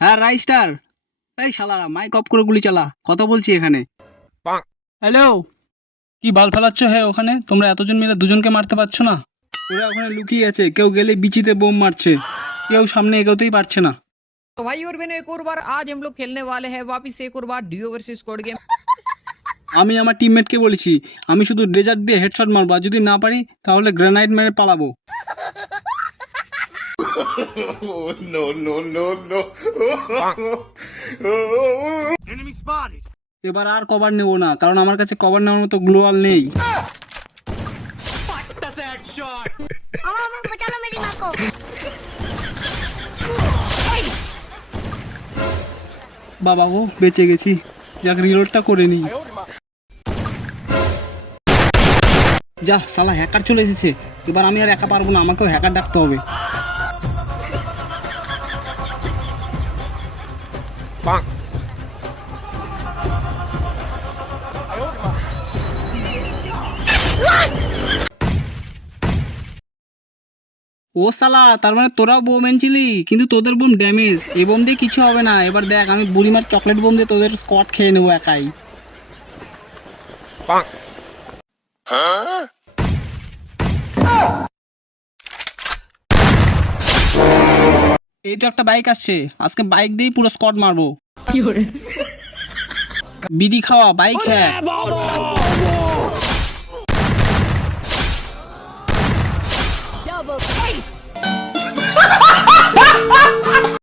হ্যাঁ রাইস্টার, এই শালারা মাইক অফ করে গুলি চালা, কথা বলছি এখানে। হ্যালো, কি বাল ফেলাচ্ছ? হ্যাঁ ওখানে তোমরা এতজন মিলে দুজনকে মারতে পারছো না? ওরা ওখানে লুকিয়ে আছে, কেউ গেলে বিচিতে বোম মারছে, কেউ সামনে এগোতেই পারছে না। तो भाई और बहनों एक और बार आज हम लोग खेलने वाले हैं वापिस एक और बार डुओ वर्सेस स्क्वाड गेम। আমি আমার টিমমেটকে বলেছি আমি শুধু ডেজার্ট দিয়ে হেডশট মারবো, আর যদি না পারি তাহলে গ্রেনাইড মেরে পালাবো। No, no, no, no. এবার আর কভার নেবো না, কারণ আমার কাছে কভার নেওয়ার মতো গ্লোয়াল নেই। बचा लो मेरी माँ को। বাবা গো, বেঁচে গেছি, যাক রিলোডটা করে নিই। যা শালা হ্যাকার চলে এসেছে, এবার আমি আর একা পারবো না, আমাকেও হ্যাকার ডাকতে হবে। ও শালা, তার মানে তোরাও বোম এনেছিলি, কিন্তু তোদের বোম ড্যামেজ, এই বোম দিয়ে কিছু হবে না। এবার দেখ আমি বুড়িমার চকলেট বোম দিয়ে তোদের স্কোয়াড খেয়ে নেবো একাই। এই তো একটা বাইক আসছে, আজকে বাইক দিয়েই পুরো স্কোয়াড মারবো। বিড়ি খাওয়া বাইক হ্যাঁ।